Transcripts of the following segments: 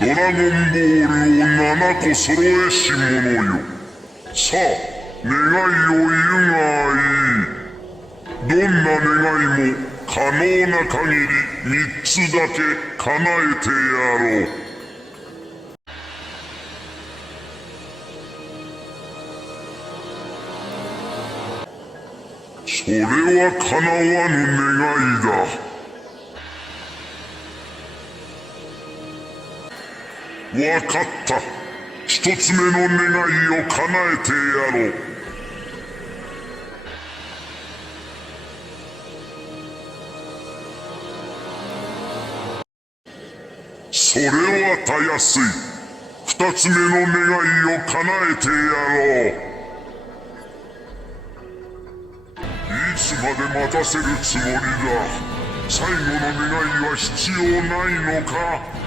ドラゴンボールを7個揃えし者よ。さあ願いを言うがいい。どんな願いも可能な限り3つだけ叶えてやろう。それは叶わぬ願いだ。わかった。一つ目の願いを叶えてやろう。それはたやすい。二つ目の願いを叶えてやろう。いつまで待たせるつもりだ。最後の願いは必要ないのか。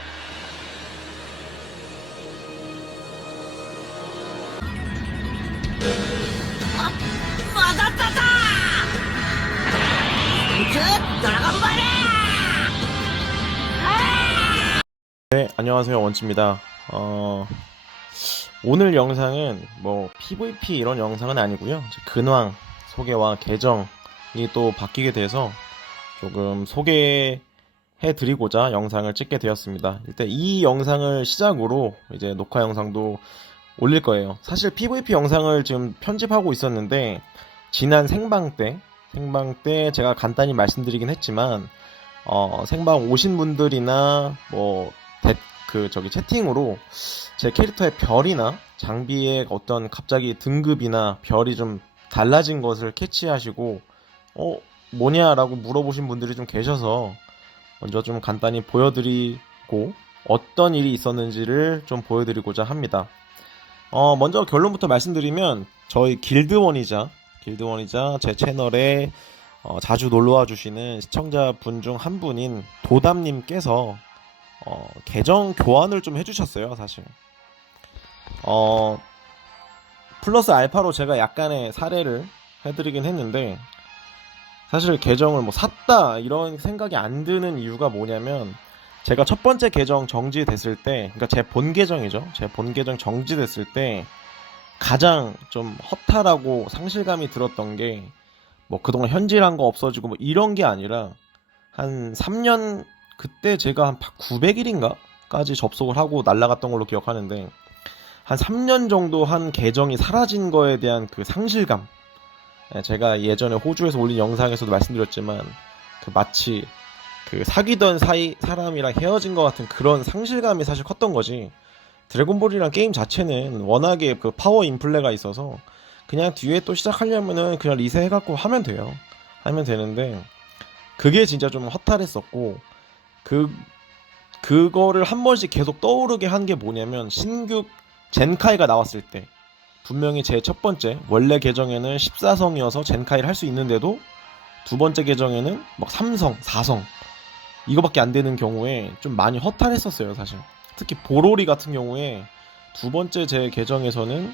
네, 안녕하세요. 원치입니다. 어, 오늘 영상은 뭐 PVP 이런 영상은 아니고요. 근황 소개와 계정이 또 바뀌게 돼서 조금 소개해 드리고자 영상을 찍게 되었습니다. 일단 이 영상을 시작으로 이제 녹화 영상도 올릴 거예요. 사실 PVP 영상을 지금 편집하고 있었는데 지난 생방 때 생방 때 제가 간단히 말씀드리긴 했지만 어, 생방 오신 분들이나 뭐 대- 그 저기 채팅으로 제 캐릭터의 별이나 장비의 어떤 갑자기 등급이나 별이 좀 달라진 것을 캐치하시고 어 뭐냐라고 물어보신 분들이 좀 계셔서 먼저 좀 간단히 보여드리고 어떤 일이 있었는지를 좀 보여드리고자 합니다. 어 먼저 결론부터 말씀드리면 저희 길드원이자 길드원이자 제 채널에 어, 자주 놀러와 주시는 시청자분 중 한 분인 도담님께서 어, 계정 교환을 좀 해주셨어요, 사실. 어, 플러스 알파로 제가 약간의 사례를 해드리긴 했는데, 사실 계정을 뭐 샀다, 이런 생각이 안 드는 이유가 뭐냐면, 제가 첫 번째 계정 정지됐을 때, 그러니까 제 본 계정이죠. 제 본 계정 정지됐을 때, 가장 좀 허탈하고 상실감이 들었던 게, 뭐 그동안 현질한 거 없어지고 뭐 이런 게 아니라, 한 3년 그때 제가 한 900일인가까지 접속을 하고 날라갔던 걸로 기억하는데 한 3년 정도 한 계정이 사라진 거에 대한 그 상실감 예, 제가 예전에 호주에서 올린 영상에서도 말씀드렸지만 그 마치 그 사귀던 사이 사람이랑 헤어진 것 같은 그런 상실감이 사실 컸던 거지. 드래곤볼이란 게임 자체는 워낙에 그 파워 인플레가 있어서 그냥 뒤에 또 시작하려면은 그냥 리셋해갖고 하면 돼요. 하면 되는데 그게 진짜 좀 허탈했었고 그 그거를 한 번씩 계속 떠오르게 한 게 뭐냐면 신규 젠카이가 나왔을 때 분명히 제 첫 번째 원래 계정에는 14성이어서 젠카이를 할 수 있는데도 두 번째 계정에는 막 3성, 4성 이거밖에 안 되는 경우에 좀 많이 허탈했었어요, 사실. 특히 보로리 같은 경우에 두 번째 제 계정에서는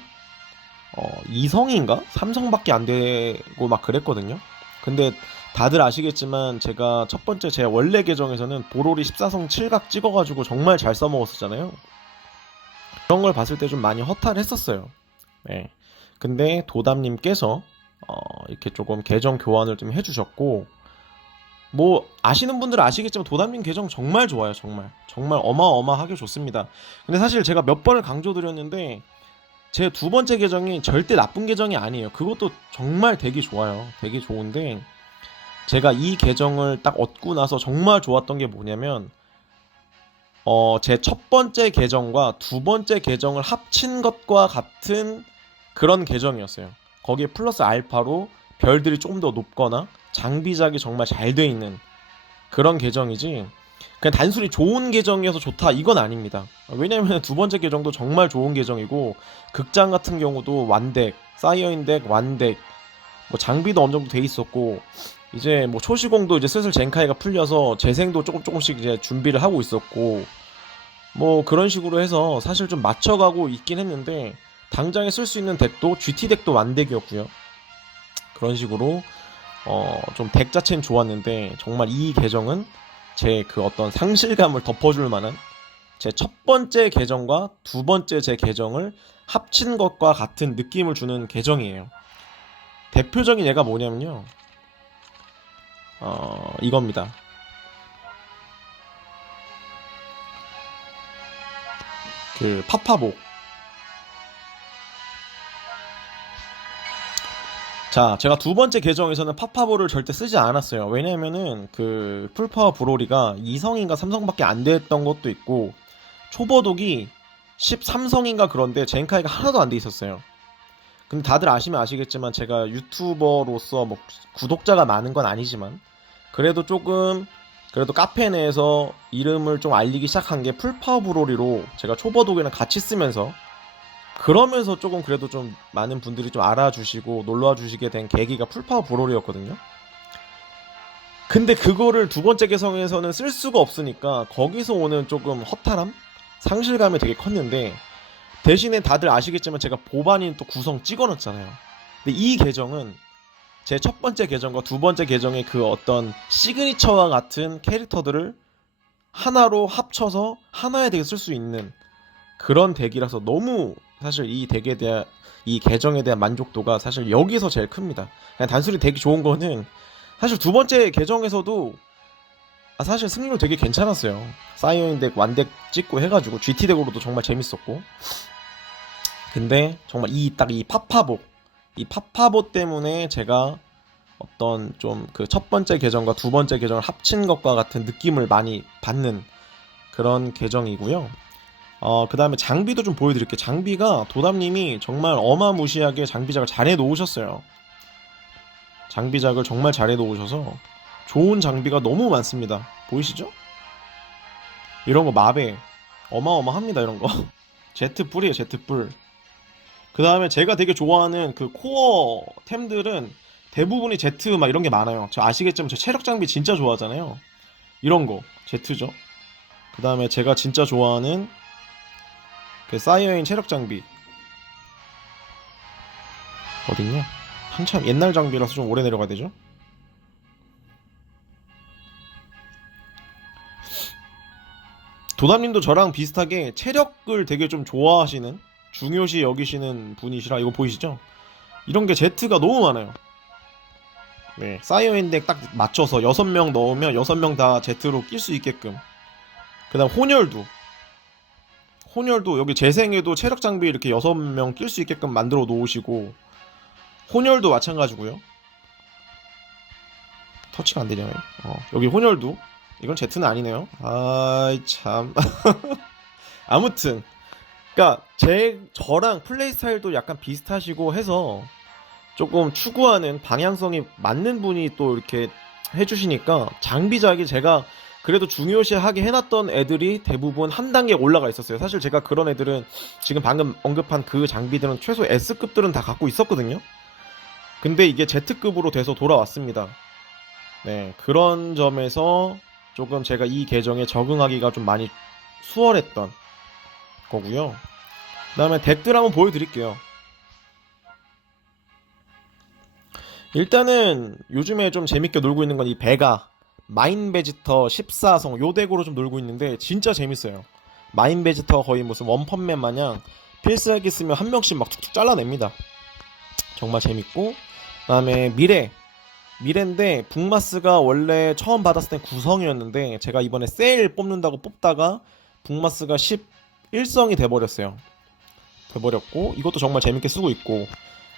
어, 2성인가? 3성밖에 안 되고 막 그랬거든요. 근데 다들 아시겠지만 제가 첫 번째 제 원래 계정에서는 보로리 14성 7각 찍어가지고 정말 잘 써먹었었잖아요. 그런 걸 봤을 때 좀 많이 허탈했었어요. 네. 근데 도담님께서 어, 이렇게 조금 계정 교환을 좀 해주셨고 뭐 아시는 분들은 아시겠지만 도담님 계정 정말 좋아요 정말. 정말 어마어마하게 좋습니다. 근데 사실 제가 몇 번을 강조드렸는데 제 두 번째 계정이 절대 나쁜 계정이 아니에요. 그것도 정말 되게 좋아요. 되게 좋은데 제가 이 계정을 딱 얻고 나서 정말 좋았던 게 뭐냐면 어, 제 첫 번째 계정과 두 번째 계정을 합친 것과 같은 그런 계정이었어요. 거기에 플러스 알파로 별들이 조금 더 높거나 장비작이 정말 잘 돼 있는 그런 계정이지 그냥 단순히 좋은 계정이어서 좋다 이건 아닙니다. 왜냐면 두 번째 계정도 정말 좋은 계정이고 극장 같은 경우도 완덱, 사이어인 덱, 완덱 뭐 장비도 어느 정도 돼 있었고 이제 뭐 초시공도 이제 슬슬 젠카이가 풀려서 재생도 조금 조금씩 이제 준비를 하고 있었고 뭐 그런 식으로 해서 사실 좀 맞춰가고 있긴 했는데 당장에 쓸 수 있는 덱도 GT 덱도 완덱이었고요. 그런 식으로 어 좀 덱 자체는 좋았는데 정말 이 계정은 제 그 어떤 상실감을 덮어줄 만한 제 첫 번째 계정과 두 번째 제 계정을 합친 것과 같은 느낌을 주는 계정이에요. 대표적인 예가 뭐냐면요. 어, 이겁니다. 그 파파복. 자, 제가 두 번째 계정에서는 파파볼을 절대 쓰지 않았어요. 왜냐면은 그 풀파워 브로리가 2성인가 3성밖에 안 됐던 것도 있고 초보독이 13성인가 그런데 젠카이가 하나도 안 돼 있었어요. 근데 다들 아시면 아시겠지만 제가 유튜버로서 뭐 구독자가 많은 건 아니지만 그래도 조금 그래도 카페 내에서 이름을 좀 알리기 시작한 게 풀파워 브로리로 제가 초보독이랑 같이 쓰면서 그러면서 조금 그래도 좀 많은 분들이 좀 알아주시고 놀러와 주시게 된 계기가 풀파워 브롤이었거든요. 근데 그거를 두 번째 개성에서는 쓸 수가 없으니까 거기서 오는 조금 허탈함? 상실감이 되게 컸는데 대신에 다들 아시겠지만 제가 보반인 또 구성 찍어놨잖아요. 근데 이 계정은 제 첫 번째 계정과 두 번째 계정의 그 어떤 시그니처와 같은 캐릭터들을 하나로 합쳐서 하나의 덱에 쓸 수 있는 그런 덱이라서 너무 사실 이 덱에 대한 이 계정에 대한 만족도가 사실 여기서 제일 큽니다. 그냥 단순히 덱이 좋은 거는 사실 두 번째 계정에서도 아, 사실 승률 되게 괜찮았어요. 사이언 덱, 완덱 찍고 해가지고 GT 덱으로도 정말 재밌었고. 근데 정말 이딱이 파파보 이 파파보 때문에 제가 어떤 좀 그 첫 번째 계정과 두 번째 계정을 합친 것과 같은 느낌을 많이 받는 그런 계정이고요. 어, 그 다음에 장비도 좀 보여드릴게요. 장비가 도담님이 정말 어마무시하게 장비작을 잘 해놓으셨어요. 장비작을 정말 잘 해놓으셔서 좋은 장비가 너무 많습니다. 보이시죠? 이런 거 마베 어마어마합니다. 이런 거 제트뿔이에요. 제트뿔. 그 다음에 제가 되게 좋아하는 그 코어 템들은 대부분이 제트 막 이런 게 많아요. 저 아시겠지만 저 체력 장비 진짜 좋아하잖아요. 이런 거 제트죠. 그 다음에 제가 진짜 좋아하는 그 사이어인 체력 장비 어딨냐? 한참 옛날 장비라서 좀 오래 내려가야 되죠? 도담님도 저랑 비슷하게 체력을 되게 좀 좋아하시는 중요시 여기시는 분이시라 이거 보이시죠? 이런 게 Z가 너무 많아요. 네, 사이어인 덱 딱 맞춰서 6명 넣으면 6명 다 Z로 낄 수 있게끔. 그 다음 혼혈도 혼혈도 여기 재생에도 체력 장비 이렇게 6명 낄 수 있게끔 만들어 놓으시고 혼혈도 마찬가지고요. 터치가 안 되잖아요. 어, 여기 혼혈도 이건 Z는 아니네요. 아이 참. 아무튼 그러니까 제 저랑 플레이 스타일도 약간 비슷하시고 해서 조금 추구하는 방향성이 맞는 분이 또 이렇게 해주시니까 장비 작이 제가 그래도 중요시하게 해놨던 애들이 대부분 한 단계 올라가 있었어요. 사실 제가 그런 애들은 지금 방금 언급한 그 장비들은 최소 S급들은 다 갖고 있었거든요. 근데 이게 Z급으로 돼서 돌아왔습니다. 네, 그런 점에서 조금 제가 이 계정에 적응하기가 좀 많이 수월했던 거고요. 그 다음에 덱들 한번 보여드릴게요. 일단은 요즘에 좀 재밌게 놀고 있는 건이 베가 마인 베지터 14성 요 덱으로 좀 놀고 있는데 진짜 재밌어요. 마인 베지터 거의 무슨 원펀맨 마냥 필살기 쓰면 한 명씩 막 툭툭 잘라냅니다. 정말 재밌고 그다음에 미래 미래인데 북마스가 원래 처음 받았을 땐 9성이었는데 제가 이번에 세일 뽑는다고 뽑다가 북마스가 11성이 돼버렸어요. 돼버렸고 이것도 정말 재밌게 쓰고 있고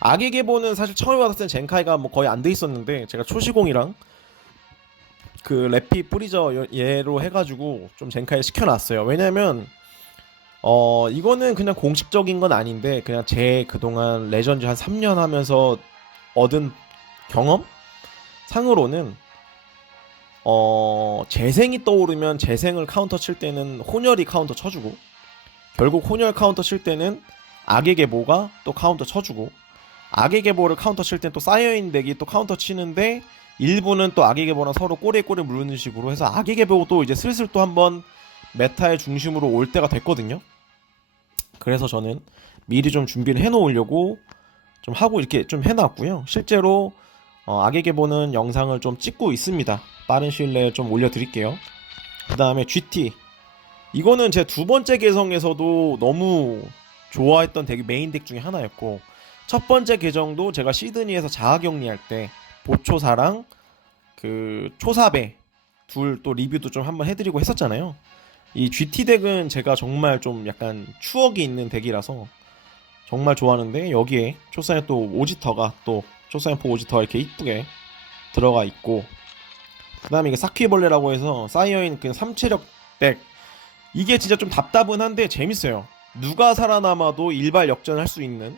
악의 계보는 사실 처음에 받았을 땐 젠카이가 뭐 거의 안 돼 있었는데 제가 초시공이랑 그 래피 뿌리저 얘로 해가지고 좀 젠카이 시켜놨어요. 왜냐면 어 이거는 그냥 공식적인 건 아닌데 그냥 제 그동안 레전드 한 3년 하면서 얻은 경험 상으로는 어 재생이 떠오르면 재생을 카운터 칠 때는 혼혈이 카운터 쳐주고 결국 혼혈 카운터 칠 때는 악의 계보가 또 카운터 쳐주고 악의 계보를 카운터 칠 땐또 사이어인 덱이 또 카운터 치는데 일부는 또 악의 계보랑 서로 꼬리에 꼬리 물는 식으로 해서 악의 계보도 이제 슬슬 또 한번 메타의 중심으로 올 때가 됐거든요. 그래서 저는 미리 좀 준비를 해놓으려고 좀 하고 이렇게 좀 해놨고요. 실제로 어, 악의 계보는 영상을 좀 찍고 있습니다. 빠른 시일 내에 좀 올려드릴게요. 그 다음에 GT 이거는 제 두 번째 계정에서도 너무 좋아했던 덱이 메인 덱 중에 하나였고 첫 번째 계정도 제가 시드니에서 자아격리할 때 보초사랑 그 초사배 둘 또 리뷰도 좀 한번 해드리고 했었잖아요. 이 GT 덱은 제가 정말 좀 약간 추억이 있는 덱이라서 정말 좋아하는데 여기에 초사에 또 오지터가 또 초사연포 오지터가 이렇게 이쁘게 들어가 있고 그 다음에 이게 사퀴벌레라고 해서 쌓여있는 그 삼체력 덱 이게 진짜 좀 답답은 한데 재밌어요 누가 살아남아도 일발 역전할 수 있는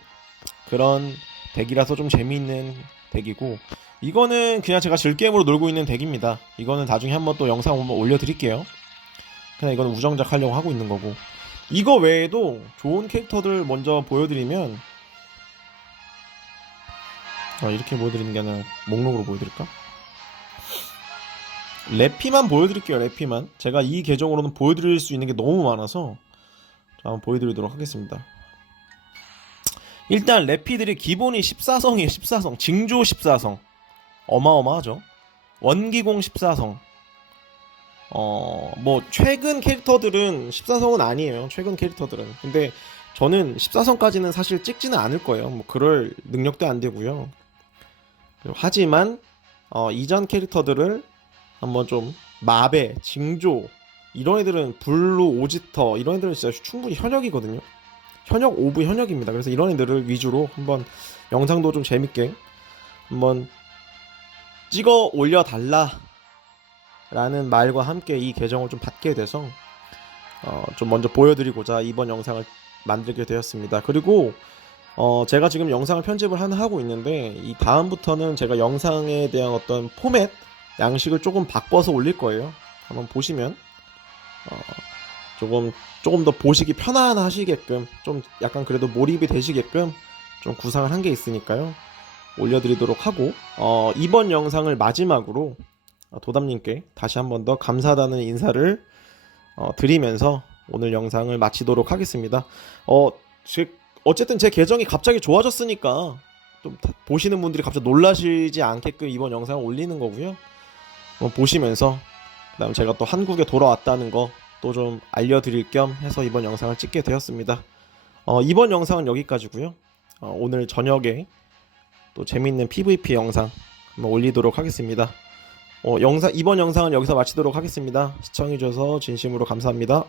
그런 덱이라서 좀 재미있는 덱이고 이거는 그냥 제가 즐게임으로 놀고 있는 덱입니다. 이거는 나중에 한번 또 영상 한번 올려드릴게요. 그냥 이거는 우정작 하려고 하고 있는 거고. 이거 외에도 좋은 캐릭터들 먼저 보여드리면 아, 이렇게 보여드리는 게 아니라 목록으로 보여드릴까? 래피만 보여드릴게요 래피만. 제가 이 계정으로는 보여드릴 수 있는 게 너무 많아서 자, 한번 보여드리도록 하겠습니다. 일단 래피들이 기본이 14성이에요 14성. 징조 14성 어마어마하죠 원기공 14성 어, 뭐, 최근 캐릭터들은 14성은 아니에요. 최근 캐릭터들은. 근데 저는 14성까지는 사실 찍지는 않을 거예요. 뭐, 그럴 능력도 안 되고요. 하지만, 어, 이전 캐릭터들을 한번 좀, 마베, 징조, 이런 애들은 블루, 오지터, 이런 애들은 진짜 충분히 현역이거든요. 현역 오브 현역입니다. 그래서 이런 애들을 위주로 한번 영상도 좀 재밌게 한번 찍어 올려달라 라는 말과 함께 이 계정을 좀 받게 돼서 어, 좀 먼저 보여드리고자 이번 영상을 만들게 되었습니다. 그리고 어, 제가 지금 영상을 편집을 하나 하고 있는데 이 다음부터는 제가 영상에 대한 어떤 포맷 양식을 조금 바꿔서 올릴 거예요. 한번 보시면 어, 조금 조금 더 보시기 편안하시게끔 좀 약간 그래도 몰입이 되시게끔 좀 구상을 한 게 있으니까요. 올려드리도록 하고 어, 이번 영상을 마지막으로 어, 도담님께 다시 한 번 더 감사하다는 인사를 어, 드리면서 오늘 영상을 마치도록 하겠습니다. 어, 제, 어쨌든 제 계정이 갑자기 좋아졌으니까 좀 다- 보시는 분들이 갑자기 놀라시지 않게끔 이번 영상을 올리는 거고요. 보시면서 그다음 제가 또 한국에 돌아왔다는 거 또 좀 알려드릴 겸 해서 이번 영상을 찍게 되었습니다. 어, 이번 영상은 여기까지고요. 어, 오늘 저녁에 또 재밌는 PVP 영상 한번 올리도록 하겠습니다. 어, 영상 이번 영상은 여기서 마치도록 하겠습니다. 시청해주셔서 진심으로 감사합니다.